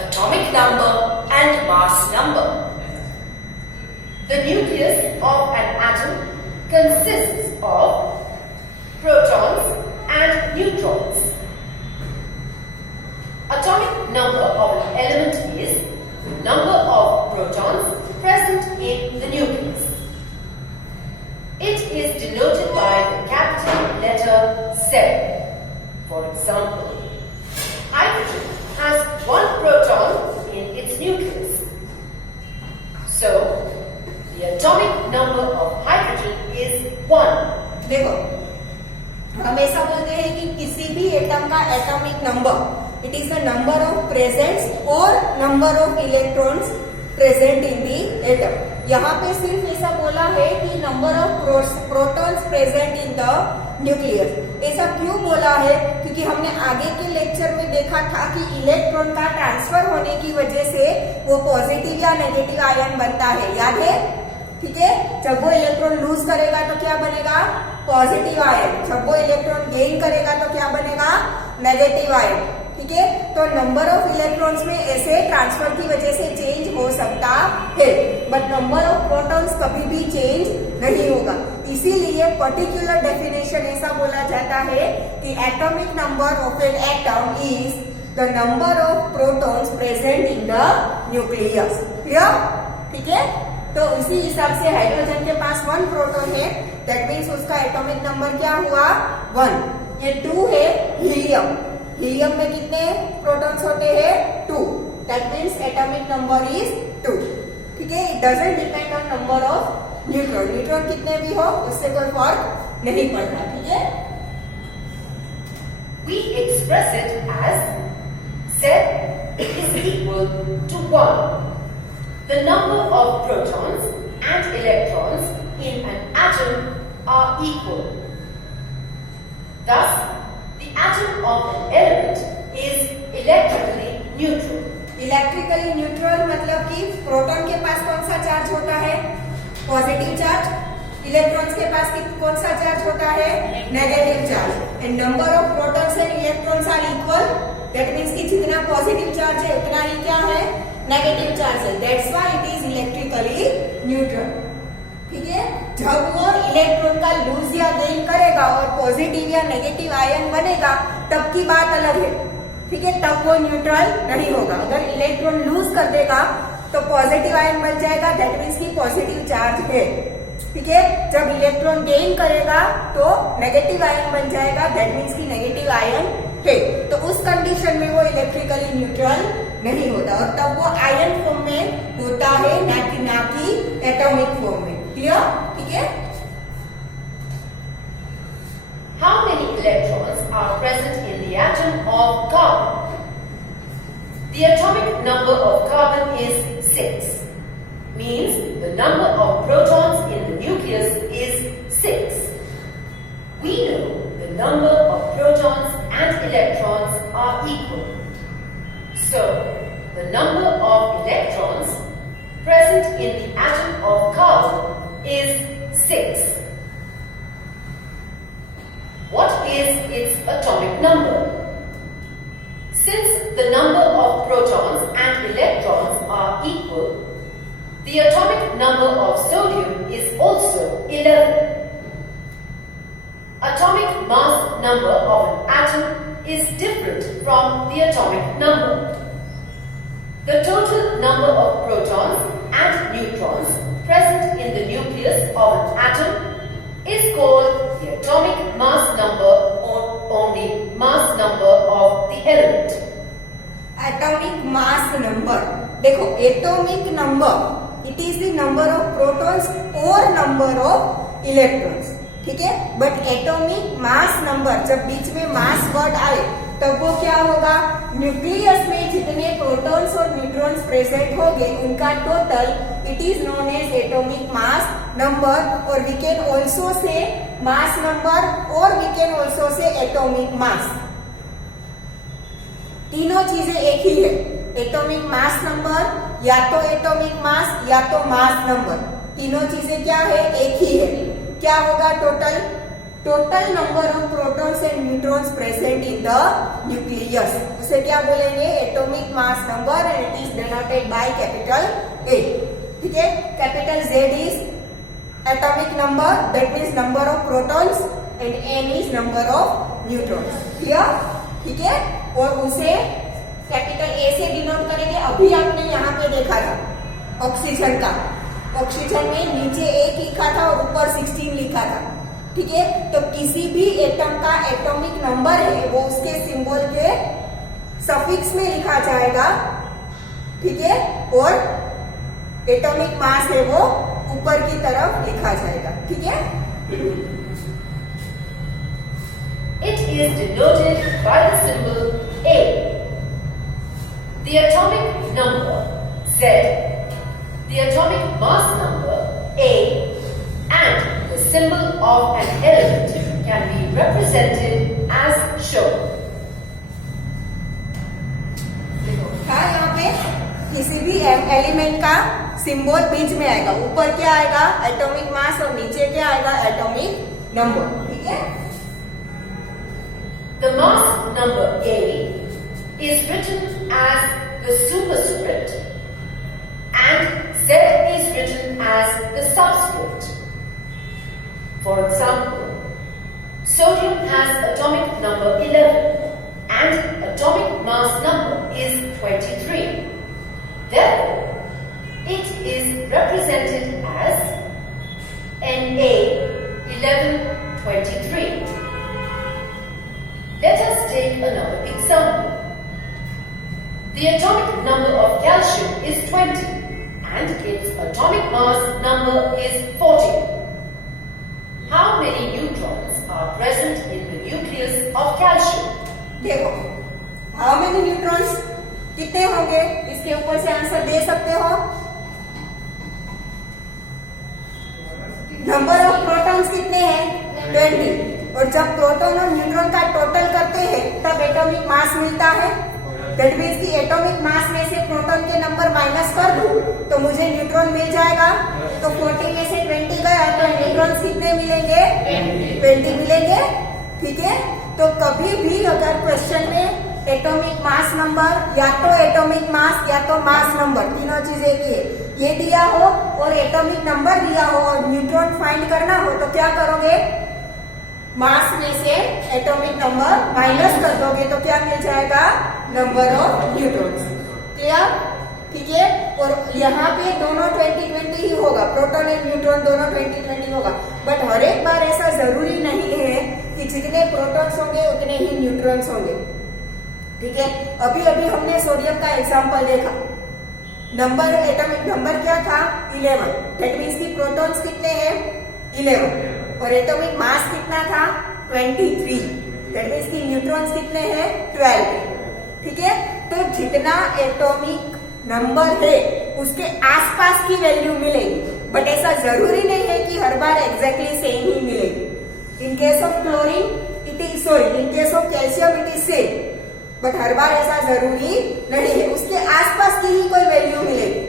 atomic number and mass number. The nucleus of an atom consists of protons and neutrons. Atomic number of an element is the number of protons present in the nucleus. It is denoted by the capital letter Z. For example, hydrogen has one proton in its nucleus. So, the atomic number of hydrogen is 1. देखो, हम ऐसा बोलते हैं कि किसी भी atom का atomic number it is the number of presents और number of electrons present in the atom. यहाँ पे सिर्फ ऐसा बोला है कि number of protons present in the nucleus. ऐसा क्यों बोला है? क्योंकि हमने आगे के लेक्चर में देखा था कि इलेक्ट्रॉन का ट्रांसफर होने की वजह से वो पॉजिटिव या नेगेटिव आयन बनता है. याद है? ठीक है. जब वो इलेक्ट्रॉन लूज करेगा तो क्या बनेगा? Positive ion. जब वो इलेक्ट्रॉन गेन करेगा तो क्या बनेगा? Negative ion. ठीक है. तो नंबर ऑफ इलेक्ट्रॉन्स में ऐसे ट्रांसफर की वजह से चेंज हो सकता है, बट नंबर ऑफ प्रोटॉन्स कभी भी चेंज नहीं होगा. इसीलिए पर्टिकुलर डेफिनेशन ऐसा बोला जाता है कि atomic number of an atom is the number of protons present in the nucleus. Clear? ठीक है. तो इसी हिसाब से हाइड्रोजन के पास 1 प्रोटॉन है, दैट मीन्स उसका एटॉमिक नंबर क्या हुआ? 1. ये 2 है हीलियम. हीलियम में कितने प्रोटॉन्स होते हैं? 2. That means atomic number is 2. ठीक है. It doesn't depend on number of neutron. Neutron कितने भी हो उससे कोई फर्क नहीं पड़ता. ठीक है. We express it as Z is equal to 1. The number of protons and electrons in an atom are equal. Thus, the atom of an element is electrically neutral. Electrically neutral मतलब कि प्रोटॉन के पास कौन सा charge होता है? Positive charge. Electrons के पास कौन सा चार्ज होता है? Negative charge. And number of protons and electrons are equal. That means कि जितना पॉजिटिव चार्ज है उतना ही क्या है? नेगेटिव चार्ज है. That's why it is electrically neutral. ठीक है. जब वो इलेक्ट्रॉन का लूज या गेन करेगा और पॉजिटिव या नेगेटिव आयन बनेगा तब की बात अलग है. ठीक है. तब वो न्यूट्रल नहीं होगा. अगर इलेक्ट्रॉन लूज कर देगा तो पॉजिटिव आयन बन जाएगा, दैट मीन्स की पॉजिटिव चार्ज है. ठीक है. जब इलेक्ट्रॉन गेन करेगा तो नेगेटिव आयन बन जाएगा, दैट मीन्स की नेगेटिव आयन है. तो उस कंडीशन में वो इलेक्ट्रिकली न्यूट्रल नहीं होता और तब वो आयन फॉर्म में होता है, ना कि एटॉमिक फॉर्म में. क्लियर? ठीक है. How many electrons are present in the atom of carbon? The atomic number of carbon is 6. Means the number of protons in the nucleus is 6. We know the number of protons and electrons are equal. So, the number of electrons present in the atom of carbon is 6. What is its atomic number? Since the number of protons and electrons are equal, the atomic number of sodium is also 11. Atomic mass number of an atom is different from the atomic number. The total number of protons and neutrons present in the nucleus of an atom is called the atomic mass number or only mass number of the element. Atomic mass number. देखो, atomic number it is the number of protons और number of electrons. ठीक है. But atomic mass number, जब बीच में मास word आए तब वो क्या होगा? न्यूक्लियस में जितने प्रोटॉन्स और न्यूट्रॉन्स प्रेजेंट होंगे उनका total it is known as atomic mass number. और we can also say mass number और we can also say atomic mass. तीनों चीजें एक ही है. एटॉमिक मास नंबर या तो एटॉमिक मास या तो मास नंबर. तीनों चीजें क्या है? एक ही है. क्या होगा total? Total number of protons and neutrons neutrons present in the nucleus. उसे क्या बोलेंगे? Atomic mass number, and it is denoted by capital A. ठीक है, capital Z is atomic number, that means number of protons, and N is number of neutrons. Clear? ठीक है, और उसे capital A से डिनोट करेंगे। अभी आपने यहाँ पे देखा था ऑक्सीजन का, ऑक्सीजन में नीचे 1 लिखा था और ऊपर 16 लिखा था। ठीक है, तो किसी भी एटम का एटॉमिक नंबर है वो उसके सिंबल के सफिक्स में लिखा जाएगा। ठीक है, और एटॉमिक मास है वो ऊपर की तरफ लिखा जाएगा। ठीक है, It is denoted by the symbol A. The atomic number Z, the atomic mass number A, and the symbol of an element can be represented as shown. हाँ, यहाँ पे किसी भी एलिमेंट का सिंबल बीच में आएगा। ऊपर क्या आएगा? एटॉमिक मास, और नीचे क्या आएगा? Atomic number. ठीक है, The mass number A is written as the superscript and Z is written as the subscript. For example, sodium has atomic number 11 and atomic mass number is 23. Therefore, it is represented as Na1123. Let us take another example. The atomic number of calcium is 20 and its atomic mass number is 40. How many neutrons are present in the nucleus of calcium? देखो, how many neutrons कितने होंगे? इसके ऊपर से answer दे सकते हो। Number of protons कितने हैं? 20। और जब प्रोटॉन और न्यूट्रॉन का टोटल करते हैं तब एटॉमिक मास मिलता है। दैट मीन्स की एटॉमिक मास में से प्रोटॉन के नंबर माइनस कर दूं तो मुझे न्यूट्रॉन मिल जाएगा। तो 40 में से 20 गया तो न्यूट्रॉन्स कितने मिलेंगे? 20 मिलेंगे। ठीक है, तो कभी भी अगर क्वेश्चन में एटॉमिक मास नंबर या तो एटॉमिक मास या तो मास नंबर, तीनों चीजें की है, ये दिया हो और एटॉमिक नंबर दिया हो और न्यूट्रॉन फाइंड करना हो तो क्या करोगे? मास में से एटॉमिक नंबर माइनस कर दोगे तो क्या मिल जाएगा? Number of neutrons. क्लियर? ठीक है, और यहाँ पे दोनों 20-20 ही होगा, प्रोटॉन और न्यूट्रॉन दोनों 20-20 होगा। बट हर एक बार ऐसा जरूरी नहीं है कि जितने प्रोटॉन्स होंगे उतने ही न्यूट्रॉन्स होंगे। ठीक है, अभी अभी हमने सोडियम का एग्जाम्पल देखा। नंबर, एटॉमिक नंबर क्या था? 11। दैट मीन्स की प्रोटॉन्स कितने हैं? 11। और एटॉमिक मास कितना था? 23। दैट मीन्स की न्यूट्रॉन्स कितने हैं? 12। ठीक है, तो जितना एटॉमिक नंबर है उसके आसपास की वैल्यू मिलेगी, बट ऐसा जरूरी नहीं है कि हर बार एग्जैक्टली सेम ही मिलेगी। In case of chlorine it is in case of calcium it is same, but हर बार ऐसा जरूरी नहीं है, उसके आसपास की ही कोई वैल्यू मिलेगी।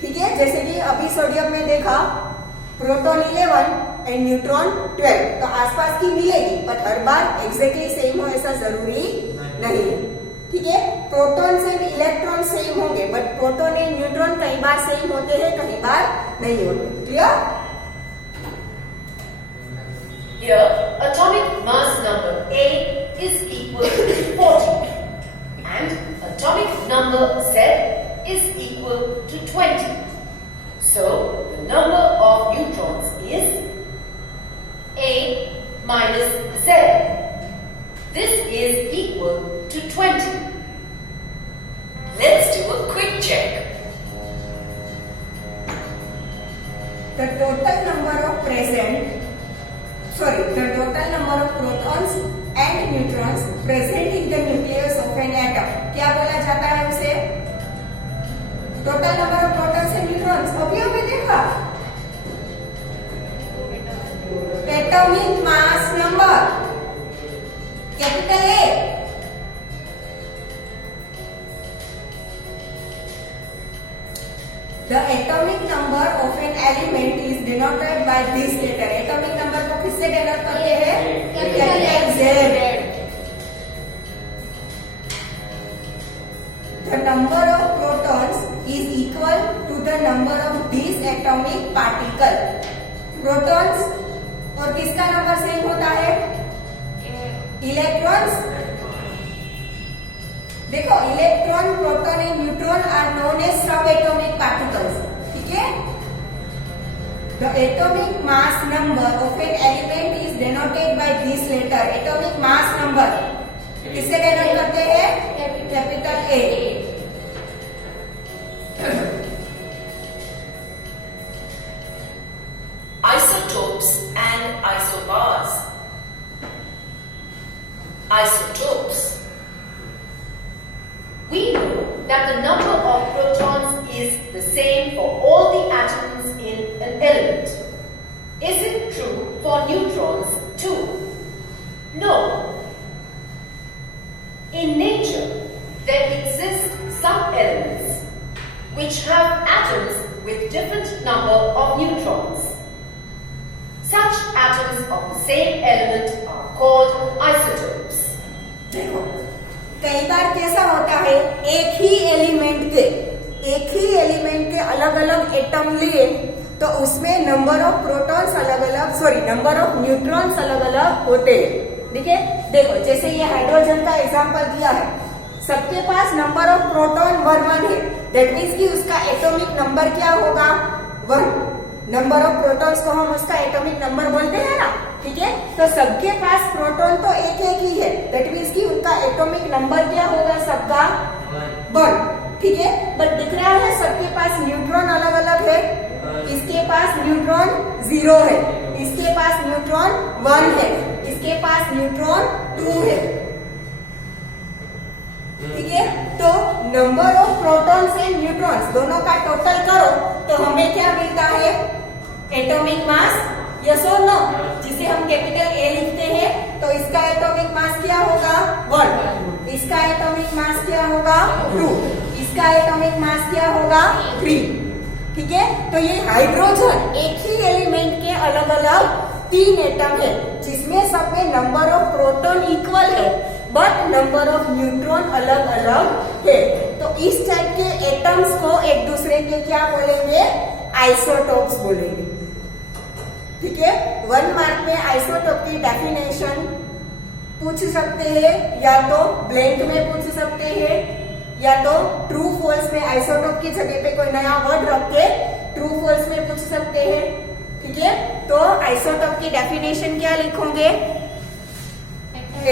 ठीक है, जैसे कि अभी सोडियम में देखा प्रोटॉन 11 एंड न्यूट्रॉन 12, तो आसपास की मिलेगी, बट हर बार एग्जैक्टली सेम हो ऐसा जरूरी नहीं है। ठीक है, प्रोटॉन से इलेक्ट्रॉन सेम होंगे, बट प्रोटॉन एंड न्यूट्रॉन कई बार सेम होते हैं, कई बार नहीं होते। Clear? Here, atomic mass number A is equal to 40 and atomic number Z is equal to 20. So, the number of neutrons is A minus Z. This is equal to 20. Let's do a quick check. The total number of protons and neutrons present in the nucleus of an atom. क्या बोला जाता है उसे? Total number of protons and neutrons. अभी हमने देखा atomic mass number, capital A. The atomic number of an element is denoted by this letter. Atomic number को किससे डिनोट करते हैं? Capital Z। Atomic particle. Protons और किसका नंबर सेम होता है? इलेक्ट्रॉन्स। देखो electron, proton and neutron are known as subatomic particles. ठीक है, the atomic mass number of an element is denoted by this letter. Atomic mass number किससे denote करते हैं? Capital A. Isotopes and isobars. Isotopes. We know that the number of protons is the same for all the atoms in an element. Is it true for neutrons too? No. In nature, there exist some elements which have atoms with different number of neutrons. Such atoms of the same element are called isotopes. देखो कई बार कैसा होता है, एक ही element के अलग अलग atom लिए तो उसमें number of protons number of neutrons अलग अलग होते हैं। ठीक है, देखो जैसे ये हाइड्रोजन का एग्जांपल दिया है, सबके पास नंबर ऑफ प्रोटॉन 1 है। दैट मीन्स कि उसका एटॉमिक नंबर क्या होगा? 1। नंबर ऑफ प्रोटॉन्स को हम उसका एटॉमिक नंबर बोलते हैं ना। ठीक है, तो सबके पास प्रोटॉन तो एक ही है। दैट मीन्स कि उनका एटॉमिक नंबर क्या होगा? सबका 1। ठीक है, बट दिख रहा है सबके पास न्यूट्रॉन अलग अलग है। इसके पास न्यूट्रॉन 0 है, इसके पास न्यूट्रॉन 1 है, इसके पास न्यूट्रॉन 2 है। ठीक है, तो number of protons and neutrons दोनों का टोटल करो तो हमें क्या मिलता है? Atomic mass. यस और नो? जिसे हम कैपिटल ए लिखते हैं तो इसका एटॉमिक मास क्या होगा? 1। इसका एटॉमिक मास क्या होगा? 2। इसका एटॉमिक मास क्या होगा? 3। ठीक है, तो ये हाइड्रोजन एक ही एलिमेंट के अलग अलग 3 एटम है, जिसमें सब में नंबर ऑफ प्रोटॉन इक्वल है बट नंबर ऑफ न्यूट्रॉन अलग अलग है। तो इस टाइप के एटम्स को एक दूसरे के क्या बोलेंगे? आइसोटोप्स बोलेंगे। ठीक है, 1 मार्क में आइसोटोप की डेफिनेशन पूछ सकते हैं, या तो ब्लैंक में पूछ सकते हैं, या तो ट्रू फॉल्स में आइसोटोप की जगह पे कोई नया वर्ड रख के ट्रू फॉल्स में पूछ सकते हैं। ठीक है, तो आइसोटोप की डेफिनेशन क्या लिखोगे?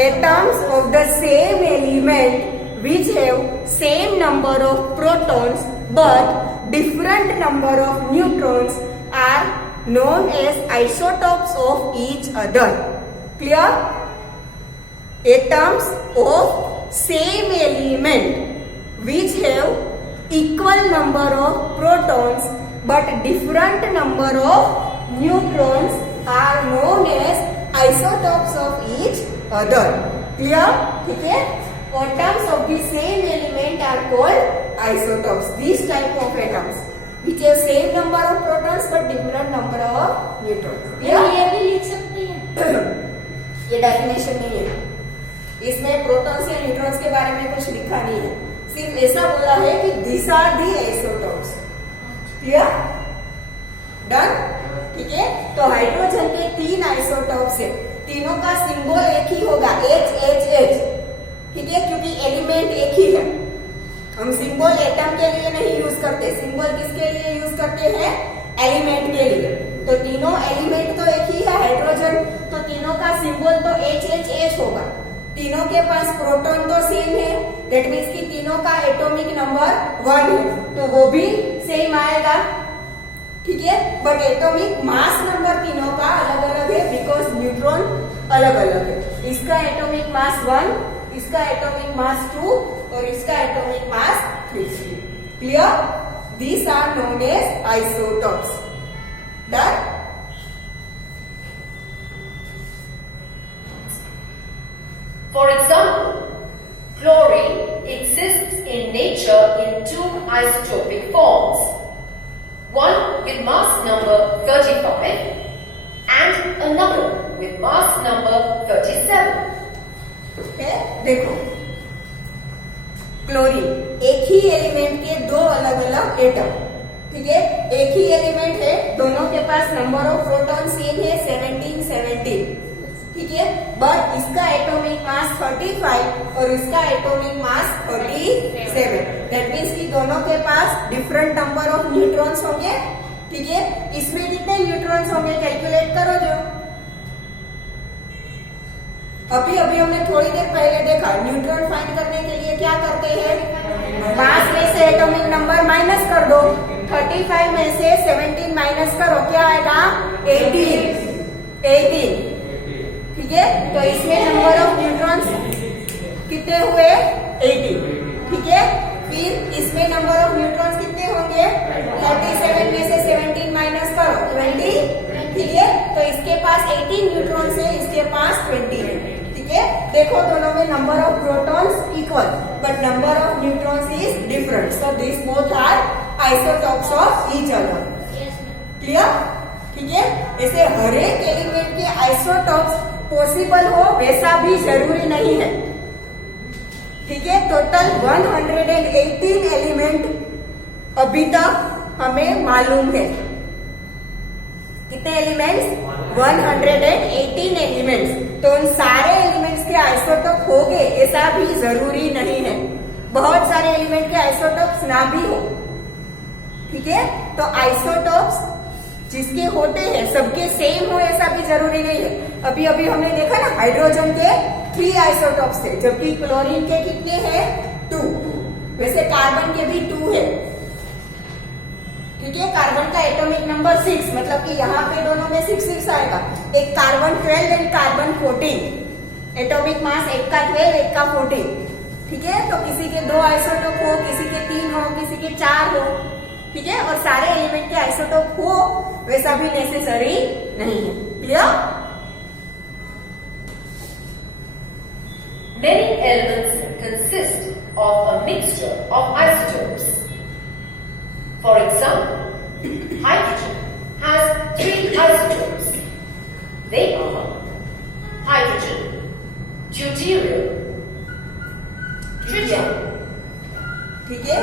Atoms of the same element which have same number of protons but different number of neutrons are known as isotopes of each other. Clear? Atoms of same element which have equal number of protons but different number of neutrons are known as isotopes of each other. Clear? ठीक है, atoms of the same element are called isotopes. These type of atoms which have same number of protons but different number of neutrons. ये भी लिख सकते हैं। ये definition नहीं है, इसमें प्रोटॉन्स या न्यूट्रॉन्स के बारे में कुछ लिखा नहीं है, सिर्फ ऐसा बोला है कि these are the isotopes. Clear? Done? ठीक है, तो हाइड्रोजन के 3 आइसोटोप्स है, तीनों का सिंबल एक ही होगा, HHH। ठीक है, क्योंकि एलिमेंट एक ही है। हम सिंबल एटम के लिए नहीं यूज करते, सिंबल किसके लिए यूज करते हैं? एलिमेंट के लिए। तो तीनों एलिमेंट तो एक ही है हाइड्रोजन, तो तीनों का सिंबल तो HHH होगा। तीनों के पास प्रोटॉन तो सेम है, दैट मीन्स कि तीनों का एटॉमिक नंबर 1 है, तो वो भी सेम आएगा। ठीक है, बट एटॉमिक मास नंबर तीनों का अलग अलग है बिकॉज न्यूट्रॉन अलग अलग है। इसका एटॉमिक मास 1, इसका एटॉमिक मास 2 और इसका atomic mass 3। Clear? These are known as isotopes. Done? For example, chlorine exists in nature in 2 isotopic forms. One with mass number 35 and another with mass number 37. है, देखो chlorine एक ही एलिमेंट के 2 अलग अलग atom, ठीक है, एक ही एलिमेंट है, दोनों के पास नंबर ऑफ प्रोटॉन सेम है 17 17, ठीक है, बट इसका एटॉमिक मास 35 और इसका एटॉमिक मास 37। दैट मीन्स कि दोनों के पास डिफरेंट नंबर ऑफ न्यूट्रॉन्स होंगे, ठीक है। इसमें कितने न्यूट्रॉन्स होंगे कैलकुलेट करो जो। अभी हमने थोड़ी देर पहले देखा, न्यूट्रॉन फाइंड करने के लिए क्या करते हैं, मास में से एटॉमिक नंबर माइनस कर दो, 35 में से 17 माइनस करो, क्या आएगा 18, ठीक है। तो इसमें नंबर ऑफ न्यूट्रॉन्स कितने हुए 18, ठीक है। फिर इसमें नंबर ऑफ न्यूट्रॉन्स कितने होंगे, 37 में से 17 माइनस करो 20, ठीक है। तो इसके पास 18 न्यूट्रॉन्स है, इसके पास 20 है, ठीक है। देखो दोनों में number of protons equal but number of neutrons is different, so this both are isotopes of each other. Clear, ठीक है। ऐसे हर एक एलिमेंट के आइसोटॉप्स पॉसिबल हो वैसा भी जरूरी नहीं है, ठीक है। टोटल 118 एलिमेंट अभी तक हमें मालूम है। कितने एलिमेंट्स, 118 एलिमेंट्स। तो उन सारे एलिमेंट्स के आइसोटोप हो गए ऐसा भी जरूरी नहीं है, बहुत सारे एलिमेंट के आइसोटोप्स ना भी हो, ठीक है। तो आइसोटोप्स जिसके होते हैं सबके सेम हो ऐसा भी जरूरी नहीं है। अभी हमने देखा ना, हाइड्रोजन के 3 आइसोटोप्स थे, जबकि क्लोरीन के कितने हैं 2, वैसे कार्बन के भी 2 है, ठीक है। कार्बन का एटॉमिक नंबर 6, मतलब कि यहाँ पे दोनों में 6 आएगा। एक carbon 12 and carbon 14, atomic mass एक का 12 एक का 14, ठीक है। तो किसी के 2 आइसोटोप हो, किसी के 3 हो, किसी के 4 हो, ठीक है। और सारे एलिमेंट के आइसोटोप हो वैसा भी नेसेसरी नहीं है। Clear? Many elements consist of a mixture of isotopes. For example, hydrogen has 3 isotopes. They are hydrogen, deuterium, tritium. ठीक है,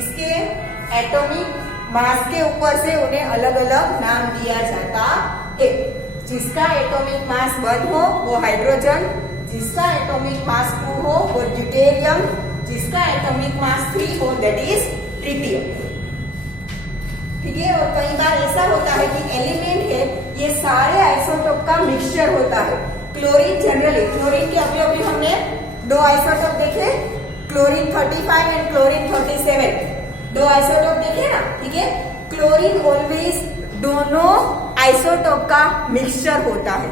इसके एटॉमिक मास के ऊपर से उन्हें अलग अलग नाम दिया जाता है। जिसका एटॉमिक मास 1 हो वो हाइड्रोजन, जिसका एटॉमिक मास 2 हो वो ड्यूटेरियम, जिसका एटॉमिक मास 3 हो दैट इज ट्रिटियम, ठीक है। और कई बार ऐसा होता है कि एलिमेंट है ये सारे आइसोटोप का मिक्सचर होता है। क्लोरीन जनरली, क्लोरीन के अभी हमने 2 आइसोटोप देखे, क्लोरीन 35 एंड क्लोरीन 37, 2 आइसोटोप देखे ना, ठीक है। क्लोरीन ऑलवेज दोनों आइसोटोप का मिक्सचर होता है।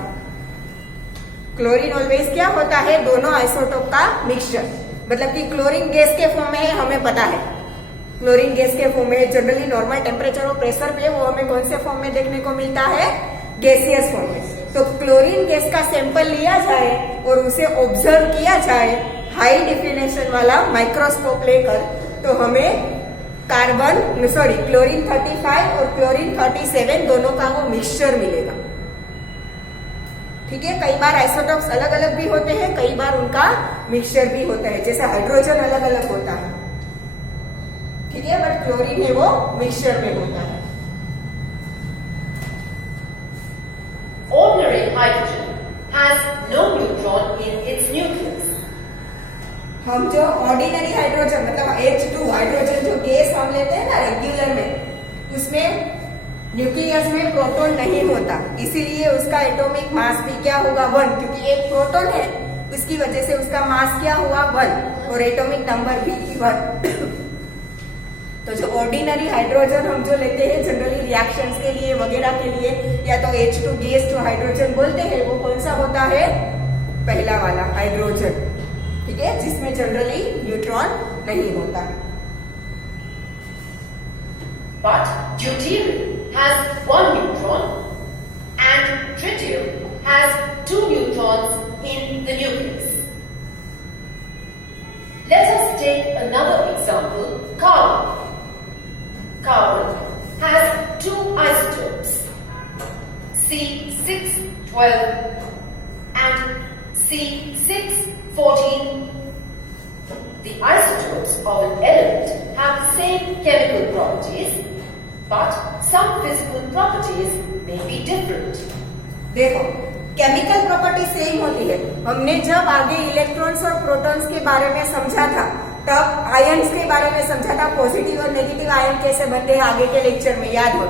क्लोरीन ऑलवेज क्या होता है, दोनों आइसोटोप का मिक्सचर, मतलब कि क्लोरीन गैस के फॉर्म में है, हमें पता है क्लोरीन गैस के फॉर्म में जनरली नॉर्मल टेम्परेचर और प्रेशर पे वो हमें कौन से फॉर्म में देखने को मिलता है, गैसियस फॉर्म में। तो क्लोरीन गैस का सैंपल लिया जाए और उसे ऑब्जर्व किया जाए हाई डेफिनेशन वाला माइक्रोस्कोप लेकर, तो हमें क्लोरीन 35 और क्लोरीन 37 दोनों का वो मिक्सचर मिलेगा, ठीक है। कई बार आइसोटोप्स अलग अलग भी होते हैं, कई बार उनका मिक्सचर भी होता है, जैसे हाइड्रोजन अलग अलग होता है, ठीक है, बट क्लोरीन है वो मिक्सचर में होता है। Ordinary hydrogen has no neutron in its nucleus. हम जो ऑर्डिनरी हाइड्रोजन मतलब H2 हाइड्रोजन जो गैस हम लेते हैं ना रेगुलर में, उसमें न्यूक्लियस में प्रोटॉन नहीं होता, इसीलिए उसका एटॉमिक मास भी क्या होगा 1, क्योंकि एक प्रोटॉन है उसकी वजह से उसका मास क्या हुआ 1 और एटॉमिक नंबर भी 1। तो जो ऑर्डिनरी हाइड्रोजन हम जो लेते हैं जनरली रिएक्शंस के लिए वगैरह के लिए, या तो H2 गैस जो हाइड्रोजन बोलते हैं वो कौन सा होता है, पहला वाला हाइड्रोजन, ठीक है, जिसमें जनरली न्यूट्रॉन नहीं होता। But deuterium has 1 neutron and tritium has 2 neutrons in the nucleus. Let us take another example, carbon. Carbon has 2 isotopes, C612 and C614. The isotopes of an element have the same chemical properties, but some physical properties may be different. देखो chemical property same होती है। हमने जब आगे electrons और protons के बारे में समझा था, तब आयन्स के बारे में समझा था, पॉजिटिव और नेगेटिव आयन कैसे बनते हैं आगे के लेक्चर में, याद हो?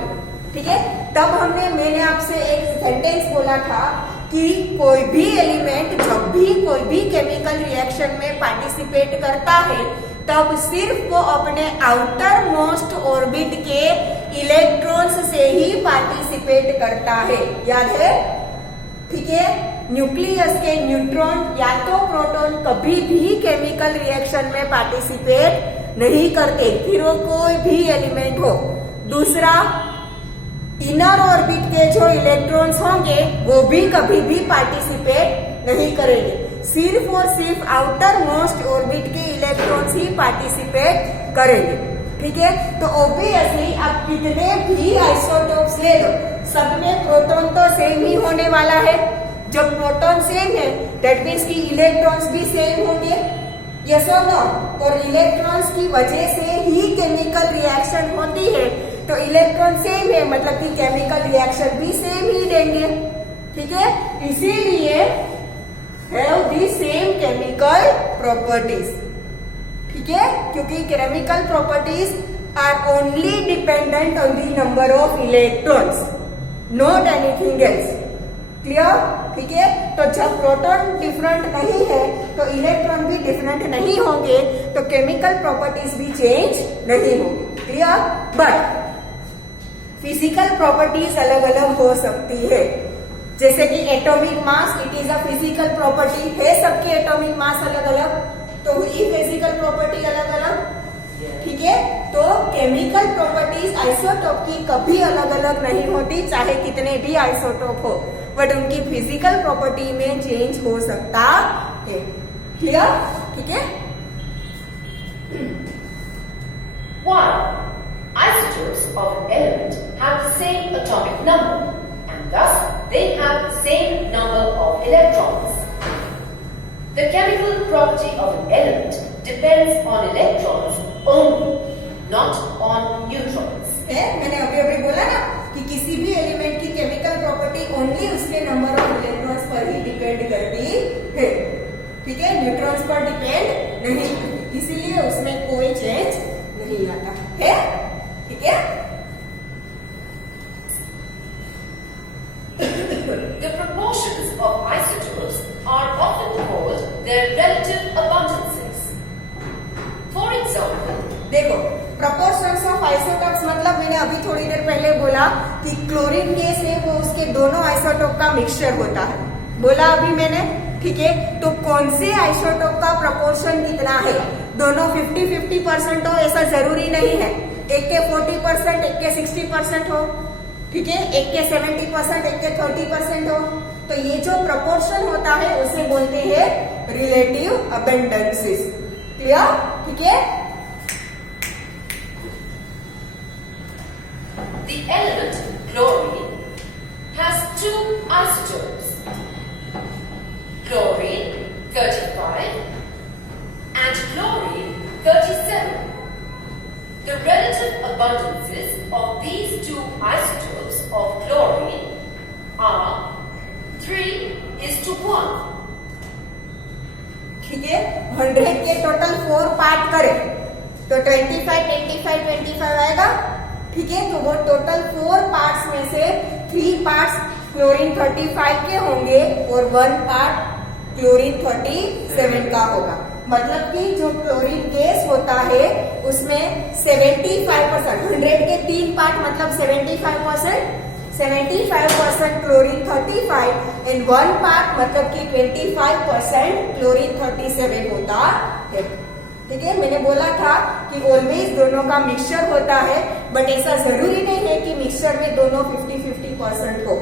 ठीक है, तब मैंने आपसे एक सेंटेंस बोला था कि कोई भी एलिमेंट जब भी कोई भी केमिकल रिएक्शन में पार्टिसिपेट करता है, तब सिर्फ वो अपने आउटर मोस्ट ऑर्बिट के इलेक्ट्रॉन्स से ही पार्टिसिपेट करता है, याद है? ठीक है, न्यूक्लियस के न्यूट्रॉन या तो प्रोटॉन कभी भी केमिकल रिएक्शन में पार्टिसिपेट नहीं करते, फिर वो कोई भी एलिमेंट हो। दूसरा, इनर ऑर्बिट के जो इलेक्ट्रॉन्स होंगे वो भी कभी भी पार्टिसिपेट नहीं करेंगे, सिर्फ और सिर्फ आउटर मोस्ट ऑर्बिट के इलेक्ट्रॉन्स ही पार्टिसिपेट करेंगे। ठीक है, तो ऑब्वियसली आप कितने भी आइसोटोप्स ले लो, सब में प्रोटॉन तो सेम ही होने वाला है। जब प्रोटॉन सेम है दैट मीन्स कि इलेक्ट्रॉन्स भी सेम होंगे, यस और नो? और इलेक्ट्रॉन्स की वजह से ही केमिकल रिएक्शन होती है, तो इलेक्ट्रॉन सेम है मतलब कि केमिकल रिएक्शन भी सेम ही देंगे। ठीक है, इसीलिए have the same chemical properties. ठीक है, क्योंकि chemical properties are only dependent on the number of electrons, not anything else. Clear? ठीक है, तो जब प्रोटॉन डिफरेंट नहीं है तो इलेक्ट्रॉन भी डिफरेंट नहीं होंगे, तो केमिकल प्रॉपर्टीज भी चेंज नहीं होंगी। क्लियर? बट फिजिकल प्रॉपर्टीज अलग अलग हो सकती है, जैसे कि atomic mass, it is a physical property है, सबकी एटॉमिक मास अलग अलग, तो हुई फिजिकल प्रॉपर्टी अलग अलग। ठीक है, तो केमिकल प्रॉपर्टीज आइसोटोप की कभी अलग अलग नहीं होती, चाहे कितने भी आइसोटोप हो, बट उनकी फिजिकल प्रॉपर्टी में चेंज हो सकता है। क्लियर? ठीक है। 1. Isotopes of an element have the same atomic number and thus they have the same number of electrons. The chemical property of an element depends on electrons only, not on neutrons. मैंने अभी बोला ना कि किसी भी element की chemical property only उसके number of electrons पर ही डिपेंड करती है। ठीक है, न्यूट्रॉन्स पर डिपेंड नहीं करती, इसीलिए उसमें कोई चेंज नहीं आता है। ठीक है, The proportions of isotopes are often called their relative abundances. For example, देखो प्रपोर्शंस ऑफ आइसोटोप्स मतलब मैंने अभी थोड़ी देर पहले बोला कि क्लोरीन गैस है वो उसके दोनों आइसोटोप का मिक्सचर होता है, बोला अभी मैंने। ठीक है, तो कौन से आइसोटोप का प्रपोर्शन कितना है? दोनों 50-50% हो ऐसा जरूरी नहीं है, एक के 40%, एक के 60% हो। ठीक है, एक के 70%, एक के 30% हो, तो ये जो प्रपोर्शन होता है उसे बोलते हैं रिलेटिव अबंडेंसेस। क्लियर? ठीक है, the element chlorine has two isotopes, chlorine 35 and chlorine 37. The relative abundances of these two isotopes of chlorine are 3:1. ठीक है, 100 के टोटल 4 पार्ट करें तो 25, 25, 25 आएगा। ठीक है, तो वो टोटल 4 पार्ट्स में से 3 पार्ट्स क्लोरीन 35 के होंगे और 1 पार्ट क्लोरीन 37 का होगा। मतलब कि जो क्लोरीन गैस होता है उसमें 75%, 100 के 3 पार्ट मतलब 75% क्लोरीन 35 एंड 1 पार्ट मतलब कि 25% क्लोरीन 37 होता है। ठीक है, मैंने बोला था कि ऑलवेज दोनों का मिक्सचर होता है, बट ऐसा जरूरी नहीं है कि मिक्सचर में दोनों 50-50% हो।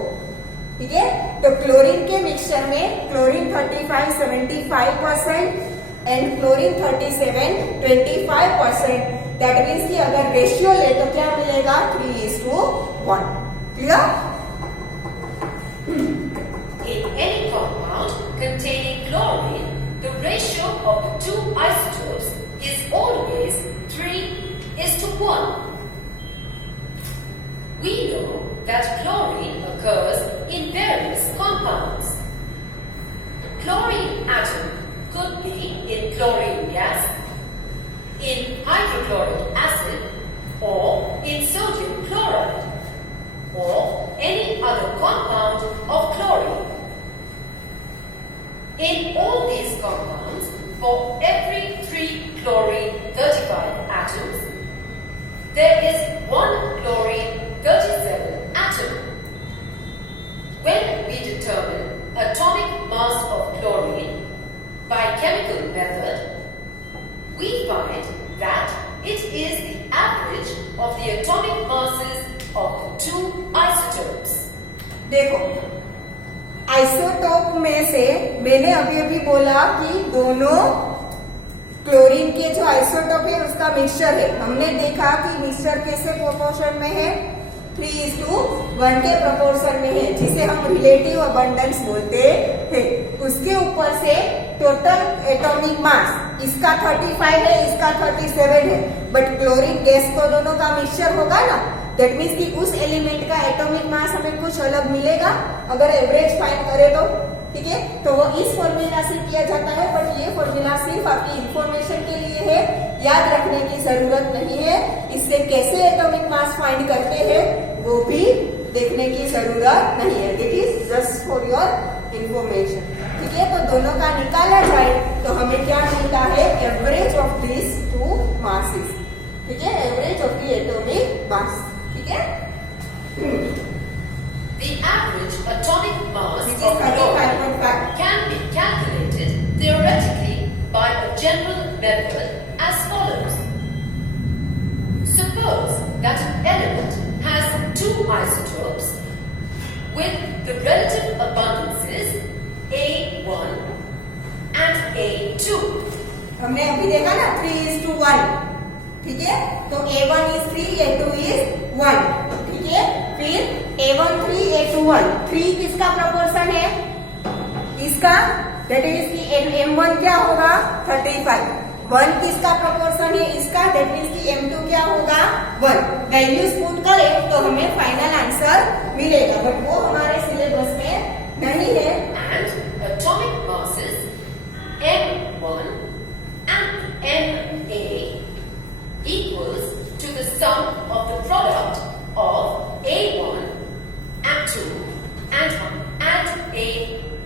ठीक है, तो क्लोरीन के मिक्सचर में chlorine 35 75% and chlorine 37 25%। That means कि अगर रेशियो ले तो क्या मिलेगा? 3:1। Clear? In any compound containing chlorine, the ratio of the two isotopes is always 3:1. that chlorine occurs in various compounds. Chlorine atom could be in chlorine gas, in hydrochloric acid, or in sodium chloride, or any other compound of chlorine. In all these compounds, for every 3 chlorine 35 atoms, there is 1 chlorine 37 atom. When we determine atomic mass of chlorine by chemical method, we find that it is the average of the atomic masses of the 2 isotopes. देखो, isotope में से मैंने अभी बोला कि दोनों chlorine के जो आइसोटोप है उसका मिक्सचर है। हमने देखा कि मिक्सचर कैसे प्रोपोर्शन में है, 3:1 के प्रोपोर्शन में है, जिसे हम रिलेटिव अबंडेंस बोलते हैं। उसके ऊपर से टोटल एटॉमिक मास इसका 35 है, इसका 37 है, बट क्लोरीन गैस को दोनों का मिक्सचर होगा ना, दैट मीन्स कि उस एलिमेंट का एटॉमिक मास हमें कुछ अलग मिलेगा अगर एवरेज फाइंड करें तो। ठीक है, तो वो इस फॉर्मूला से किया जाता है, बट ये फॉर्मूला सिर्फ आपकी इंफॉर्मेशन के लिए है, याद रखने की जरूरत नहीं है। इससे कैसे एटॉमिक मास फाइंड करते हैं वो भी देखने की जरूरत नहीं है। It is just for your information. ठीक है, तो दोनों का निकाला जाए तो हमें क्या मिलता है, एवरेज ऑफ दिस 2 मासेस। ठीक है, एवरेज ऑफ द एटॉमिक मास। ठीक है, The average atomic mass which is of chlorine 35.5. can be calculated theoretically by a general method as follows. Suppose that an element has 2 isotopes with the relative abundances A1 and A2. हमने अभी देखा ना 3:1। ठीक है, तो A1 is 3, A2 is 1। ठीक है, फिर A1 3, A2 1। 3 किसका प्रोपोर्शन है, इसका, दैट इज कि M1 क्या होगा, 35। 1 किसका प्रोपोर्शन है, इसका, दैट मीन्स कि M2 क्या होगा, 1। वैल्यूज पुट करें तो हमें फाइनल आंसर मिलेगा, बट वो हमारे सिलेबस में नहीं है। And atomic masses M1 and Ma equals to the sum of the product of A1 and 2 and A.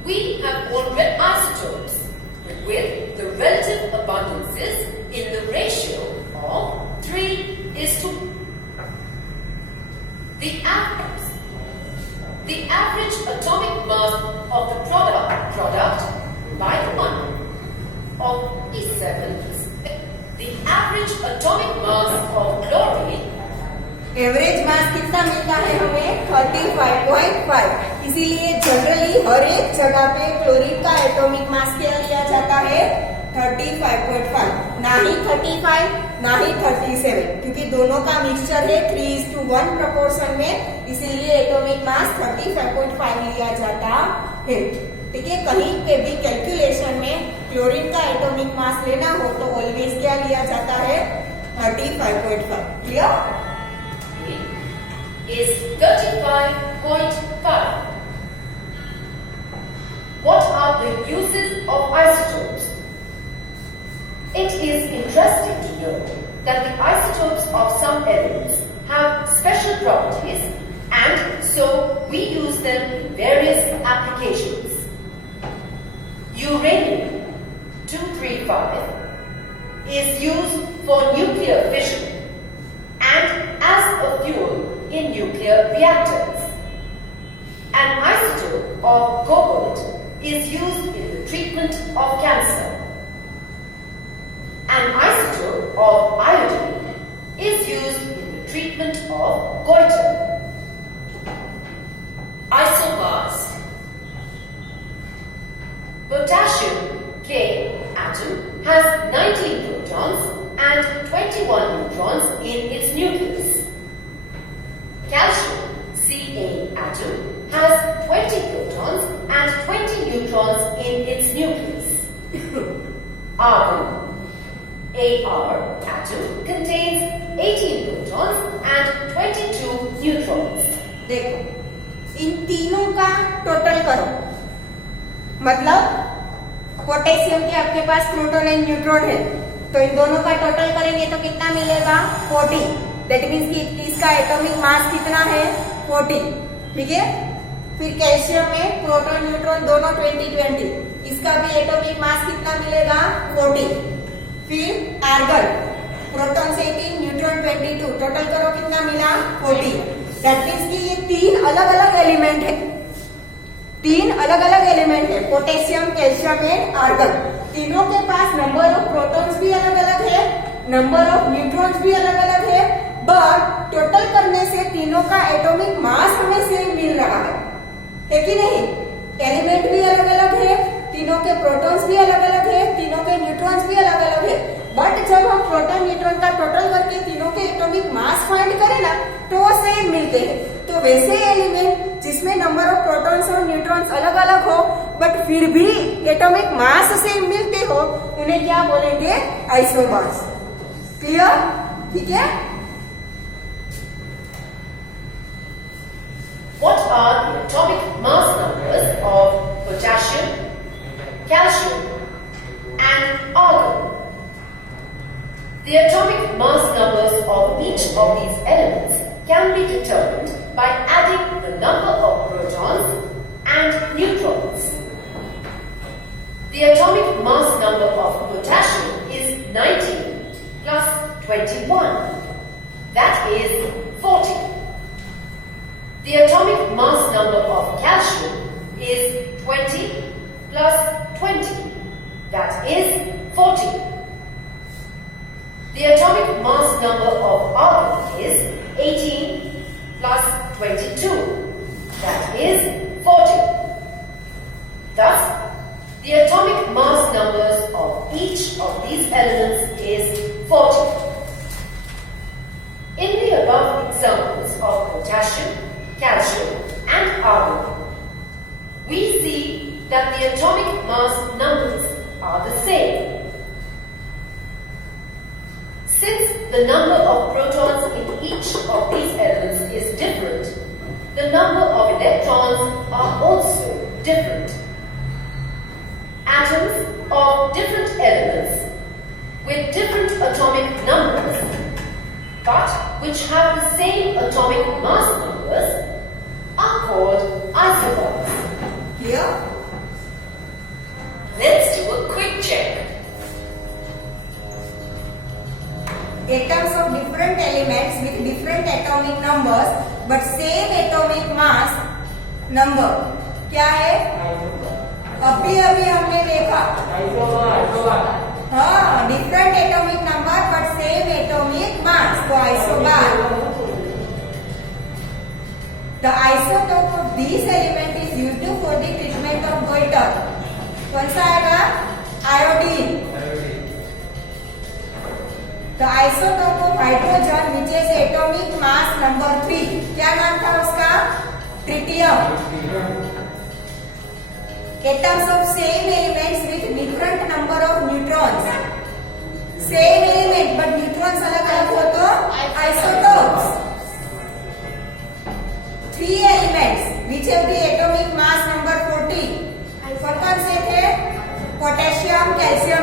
We have already isotopes with the relative abundances in the ratio of 3:1. The average atomic mass of the product by the one of E7. The average atomic mass of chlorine. Average mass कितना मिलता है हमें, 35.5। इसीलिए generally हर एक जगह पे chlorine का atomic mass क्या लिया जाता है, 35.5, ना ही 35 ना ही 37, क्योंकि दोनों का मिक्सचर है 3:1 प्रोपोर्शन में, इसीलिए एटॉमिक मास 35.5 लिया जाता है। ठीक है, कहीं पे भी कैलकुलेशन में क्लोरीन का एटॉमिक मास लेना हो तो ऑलवेज क्या लिया जाता है, 35.5। Clear? Is 35.5. What are the uses of isotopes? It is interesting to know that the isotopes of some elements have special properties, and so we use them in various applications. Uranium-235 is used for nuclear fission and as a fuel in nuclear reactors. An isotope of cobalt is used in the treatment of cancer. An isotope of iodine is used in the treatment of goiter. Isobars. Potassium K atom has 19 protons and 21 neutrons in its nucleus. Calcium Ca atom has 20 protons and 20 neutrons in its nucleus. Argon Ar atom contains 18 protons and 22 neutrons. देखो इन तीनों का total करो, मतलब potassium के आपके पास proton and neutron है, तो इन दोनों का टोटल करेंगे तो कितना मिलेगा 40। दैट मीन्स कि इसका एटॉमिक मास कितना है 40, ठीक है। फिर कैल्शियम में प्रोटॉन न्यूट्रॉन दोनों 20-20, इसका भी एटॉमिक मास कितना मिलेगा 40। फिर आर्गन प्रोटॉन 18 न्यूट्रॉन 22, टोटल करो कितना मिला 40। दैट मीन्स कि ये तीन अलग अलग एलिमेंट है, तीन अलग अलग एलिमेंट है, पोटेशियम कैल्शियम एंड आर्गन। तीनों के पास नंबर ऑफ प्रोटॉन्स भी अलग अलग है, नंबर ऑफ न्यूट्रॉन्स भी अलग अलग है, बट टोटल करने से तीनों का एटॉमिक मास हमें सेम मिल रहा है कि नहीं। एलिमेंट भी अलग अलग है, तीनों के प्रोटॉन्स भी अलग अलग है, तीनों के न्यूट्रॉन्स भी अलग अलग है, बट जब हम प्रोटॉन न्यूट्रॉन का टोटल करके तीनों के एटॉमिक मास फाइंड करें ना तो वो सेम मिलते हैं। तो वैसे एलिमेंट जिसमें नंबर ऑफ प्रोटॉन्स और न्यूट्रॉन्स अलग अलग हो बट फिर भी एटॉमिक मास सेम मिलते हो, उन्हें क्या बोलेंगे आइसोमर्स। क्लियर, ठीक है। What are the atomic mass numbers of potassium, calcium, and argon? The atomic mass numbers of each of these elements can be determined by adding the number of protons and neutrons. The atomic mass number of potassium is 19 plus 21. That is 40. The atomic mass number of calcium is 20 plus 20. That is 40. The atomic mass number of argon is 18 plus 22. That is 40. Thus, the atomic mass numbers of each of these elements is 40. In the above examples of potassium, calcium, and argon, we see that the atomic mass numbers are the same. Since the number of protons in each of these elements is different, the number of electrons are also different. Atoms of different elements with different atomic numbers, but which have the same atomic mass numbers, are called isomers. Clear? Let's do a quick check. Atoms of different elements with different atomic numbers but same atomic mass number क्या है? अभी हमने देखा हाँ, different atomic number but same atomic mass, तो isobar. The isotope of this element is used for the treatment of goitre. कौन सा आएगा? Iodine. The isotope of hydrogen which is atomic mass number 3, क्या नाम था उसका? Tritium. Atoms of same elements with different number of neutrons. Same element but neutrons अलग अलग हो तो isotopes. 3 elements which have the atomic mass number 40. कौन से थे? Potassium, calcium